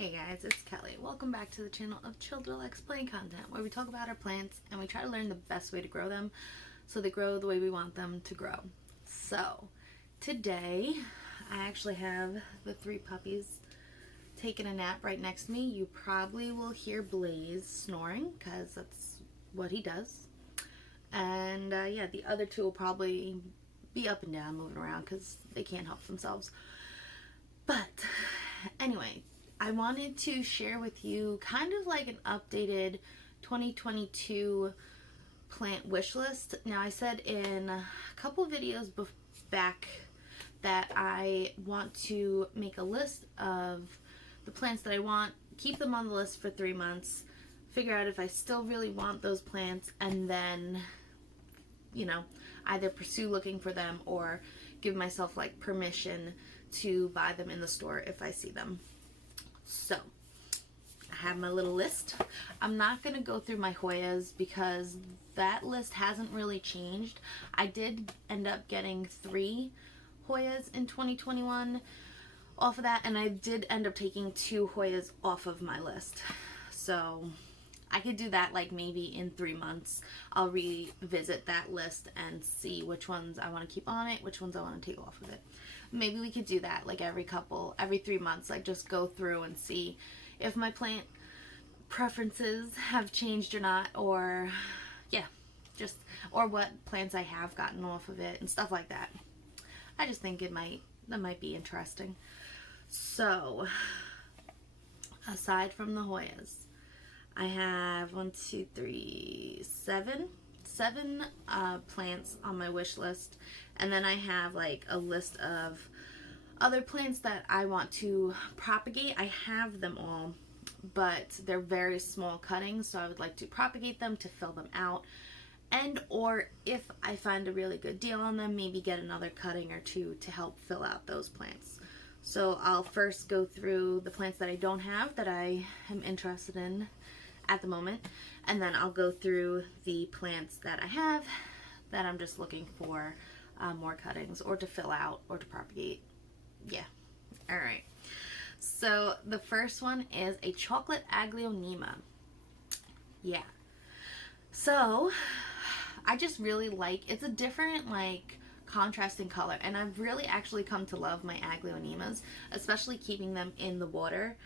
Hey guys, it's Kelly. Welcome back to the channel of Children Explain content, where we talk about our plants and we try to learn the best way to grow them so they grow the way we want them to grow. So today I actually have the three puppies taking a nap right next to me. You probably will hear Blaze snoring because that's what he does. And yeah, the other two will probably be up and down moving around because they can't help themselves. But anyway, I wanted to share with you kind of like an updated 2022 plant wish list. Now, I said in a couple videos back that I want to make a list of the plants that I want, keep them on the list for 3 months, figure out if I still really want those plants, and then, you know, either pursue looking for them or give myself like permission to buy them in the store if I see them. So I have my little list. I'm not going to go through my Hoyas because that list hasn't really changed. I did end up getting 3 Hoyas in 2021 off of that, and I did end up taking 2 Hoyas off of my list. So I could do that like maybe in 3 months. I'll revisit that list and see which ones I want to keep on it, which ones I want to take off of it. Maybe we could do that like every 3 months, like just go through and see if my plant preferences have changed or not, or yeah, or what plants I have gotten off of it and stuff like that. I just think that might be interesting. So aside from the Hoyas, I have 7 plants on my wish list, and then I have like a list of other plants that I want to propagate. I have them all, but they're very small cuttings, so I would like to propagate them to fill them out, and or if I find a really good deal on them, maybe get another cutting or 2 to help fill out those plants. So I'll first go through the plants that I don't have that I am interested in at the moment, and then I'll go through the plants that I have that I'm just looking for more cuttings or to fill out or to propagate. Yeah. Alright. So the first one is a chocolate Aglionema. Yeah. So I just really like, it's a different like contrasting color, and I've really actually come to love my Aglionemas, especially keeping them in the water.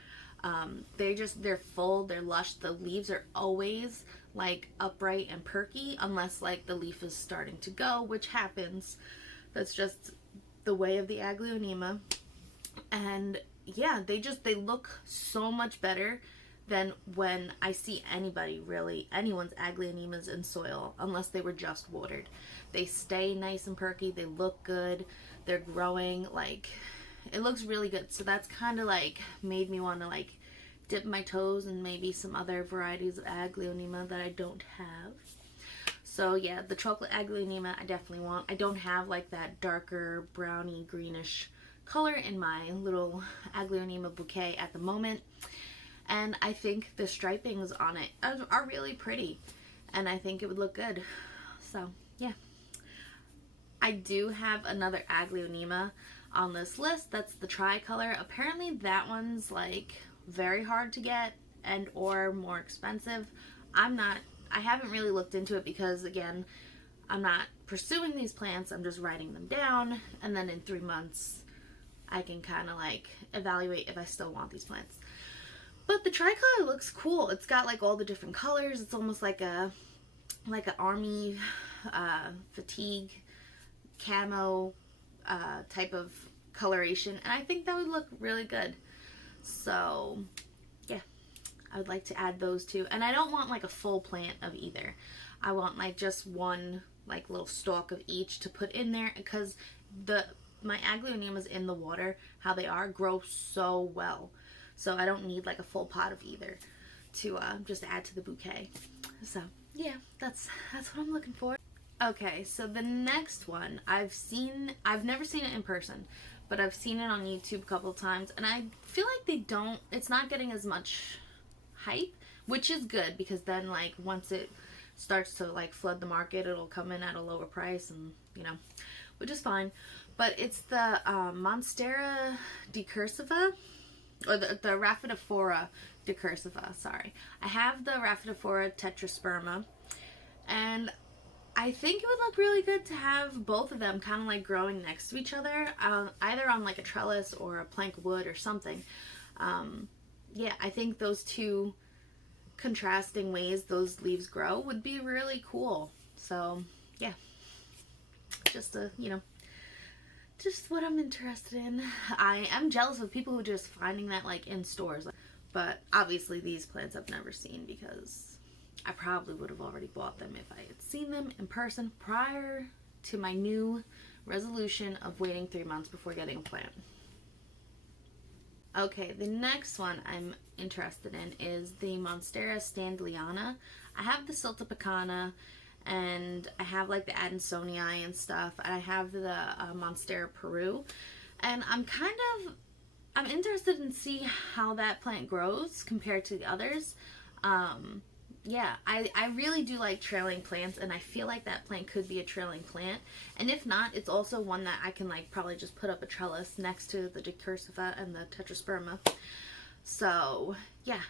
They're full, they're lush. The leaves are always like upright and perky unless like the leaf is starting to go, which happens. That's just the way of the Aglionema. And yeah, they look so much better than when I see anyone's Aglionemas in soil, unless they were just watered. They stay nice and perky, they look good, they're growing, like it looks really good. So that's kind of like made me want to like dip my toes in maybe some other varieties of Aglionema that I don't have. So yeah, the chocolate Aglionema I definitely want. I don't have like that darker browny greenish color in my little Aglionema bouquet at the moment, and I think the stripings on it are really pretty, and I think it would look good. So yeah, I do have another Aglionema on this list. That's the tricolor. Apparently that one's like very hard to get and or more expensive. I haven't really looked into it because again, I'm not pursuing these plants. I'm just writing them down, and then in 3 months I can kind of like evaluate if I still want these plants. But the tricolor looks cool. It's got like all the different colors. It's almost like an army fatigue camo type of coloration, and I think that would look really good. So yeah, I would like to add those 2, and I don't want like a full plant of either. I want like just one like little stalk of each to put in there, because my Aglionemas in the water, how they grow so well, so I don't need like a full pot of either to just add to the bouquet. So yeah, that's what I'm looking for. Okay, so the next one I've never seen it in person, but I've seen it on YouTube a couple of times, and I feel like it's not getting as much hype, which is good, because then like once it starts to like flood the market, it'll come in at a lower price, and which is fine. But it's the Monstera decursiva. or the Rhaphidophora decursiva, sorry. I have the Rhaphidophora tetrasperma, and I think it would look really good to have both of them kind of like growing next to each other, either on like a trellis or a plank of wood or something. Yeah, I think those two contrasting ways those leaves grow would be really cool. So yeah, just just what I'm interested in. I am jealous of people who are just finding that like in stores, but obviously these plants I've never seen because I probably would have already bought them if I had seen them in person prior to my new resolution of waiting 3 months before getting a plant. Okay, the next one I'm interested in is the Monstera standleana. I have the Siltepecana, and I have like the Adansonii and stuff, and I have the Monstera Peru, and I'm interested in see how that plant grows compared to the others. Yeah, I really do like trailing plants, and I feel like that plant could be a trailing plant. And if not, it's also one that I can like probably just put up a trellis next to the decursiva and the tetrasperma. So yeah,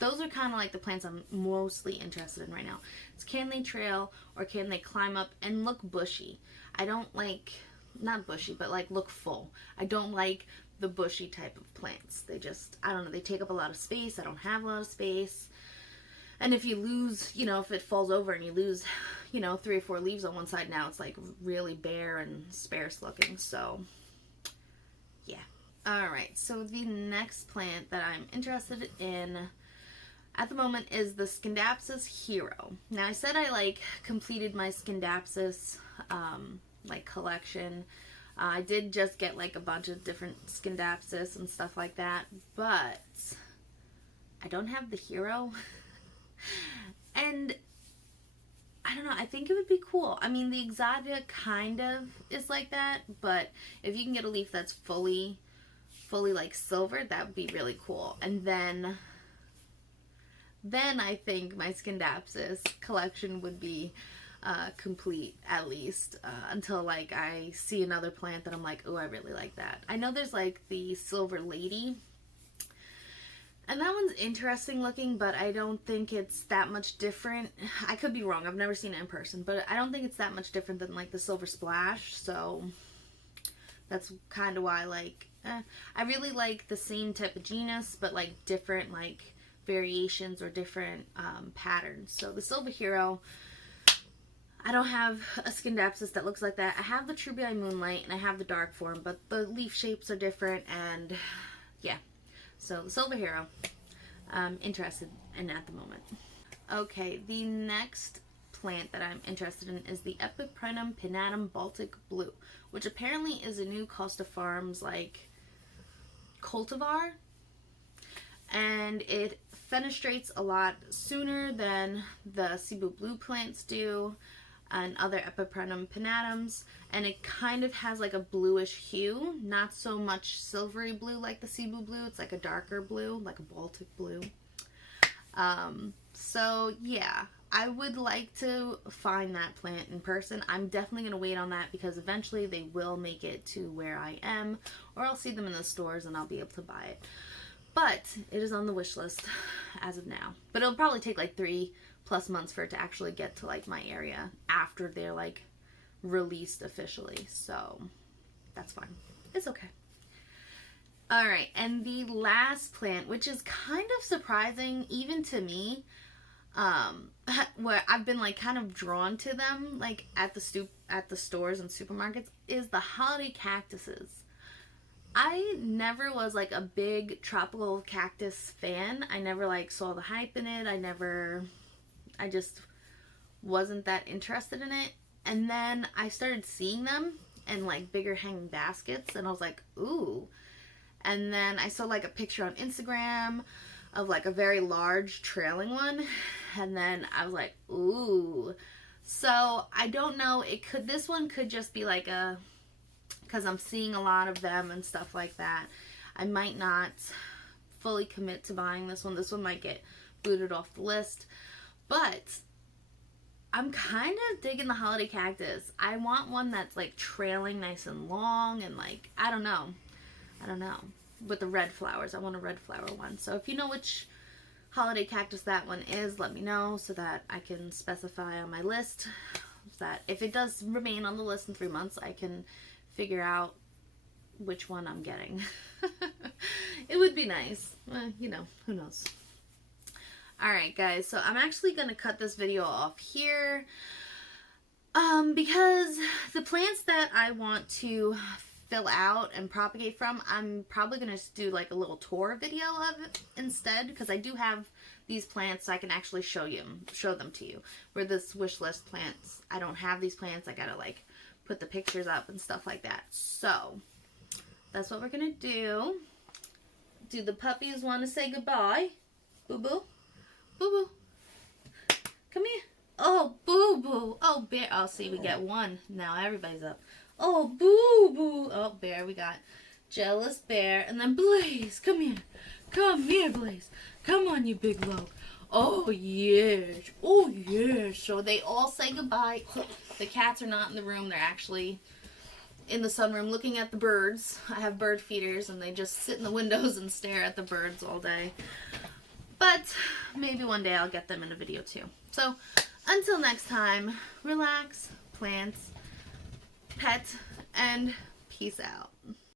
those are kind of like the plants I'm mostly interested in right now. It's can they trail or can they climb up and look bushy? I don't like, not bushy, but like look full. I don't like the bushy type of plants. They just, I don't know, they take up a lot of space. I don't have a lot of space. And if you lose, if it falls over and you lose, 3 or 4 leaves on one side, now it's like really bare and sparse looking. So yeah. Alright, so the next plant that I'm interested in at the moment is the Skindapsus Hero. Now I said I like completed my Skindapsus like collection. I did just get like a bunch of different Skindapsus and stuff like that, but I don't have the Hero. And I don't know, I think it would be cool. I mean, the Exodia kind of is like that, but if you can get a leaf that's fully like silver, that would be really cool. And then I think my Skindapsus collection would be complete, at least until like I see another plant that I'm like, oh, I really like that. I know there's like the Silver Lady, and that one's interesting looking, but I don't think it's that much different. I could be wrong, I've never seen it in person, but I don't think it's that much different than like the Silver Splash, so that's kind of why I really like the same type of genus, but like different like variations or different patterns. So the Silver Hero, I don't have a Skindapsus that looks like that. I have the Trubii Moonlight and I have the dark form, but the leaf shapes are different, and yeah. So the Silver Hero, I'm interested in at the moment. Okay, the next plant that I'm interested in is the Epiprenum Penatum Baltic Blue, which apparently is a new Costa Farms like cultivar, and it fenestrates a lot sooner than the Cebu Blue plants do and other Epiprenum penatums, and it kind of has like a bluish hue, not so much silvery blue like the Cebu Blue. It's like a darker blue, like a Baltic blue. So yeah, I would like to find that plant in person. I'm definitely going to wait on that because eventually they will make it to where I am, or I'll see them in the stores and I'll be able to buy it. But it is on the wish list as of now. But it'll probably take like 3+ months for it to actually get to like my area after they're like released officially. So that's fine. It's okay. Alright, and the last plant, which is kind of surprising even to me, where I've been like kind of drawn to them like at the stores and supermarkets, is the holiday cactuses. I never was like a big tropical cactus fan. I never like saw the hype in it. I just wasn't that interested in it. And then I started seeing them in like bigger hanging baskets, and I was like, ooh. And then I saw like a picture on Instagram of like a very large trailing one, and then I was like, ooh. So I don't know, this one could just be like because I'm seeing a lot of them and stuff like that. I might not fully commit to buying this one. This one might get booted off the list. But I'm kind of digging the holiday cactus. I want one that's like trailing nice and long and like, I don't know. with the red flowers. I want a red flower one. So if you know which holiday cactus that one is, let me know so that I can specify on my list, that if it does remain on the list in 3 months, I can figure out which one I'm getting. It would be nice. You know, who knows. Alright guys, so I'm actually going to cut this video off here because the plants that I want to fill out and propagate from, I'm probably going to do like a little tour video of it instead, because I do have these plants so I can actually show them to you. Where this wish list plants, I don't have these plants. I gotta like put the pictures up and stuff like that. So that's what we're gonna do. Do the puppies want to say goodbye? Boo boo, boo boo, come here. Oh boo boo. Oh bear. Oh, see, we get one now. Everybody's up. Oh boo boo. Oh bear. We got jealous bear, and then Blaze. Come here. Come here, Blaze. Come on, you big love. Oh, yes. Oh, yes. So they all say goodbye. The cats are not in the room. They're actually in the sunroom looking at the birds. I have bird feeders, and they just sit in the windows and stare at the birds all day. But maybe one day I'll get them in a video, too. So until next time, relax, plants, pet, and peace out.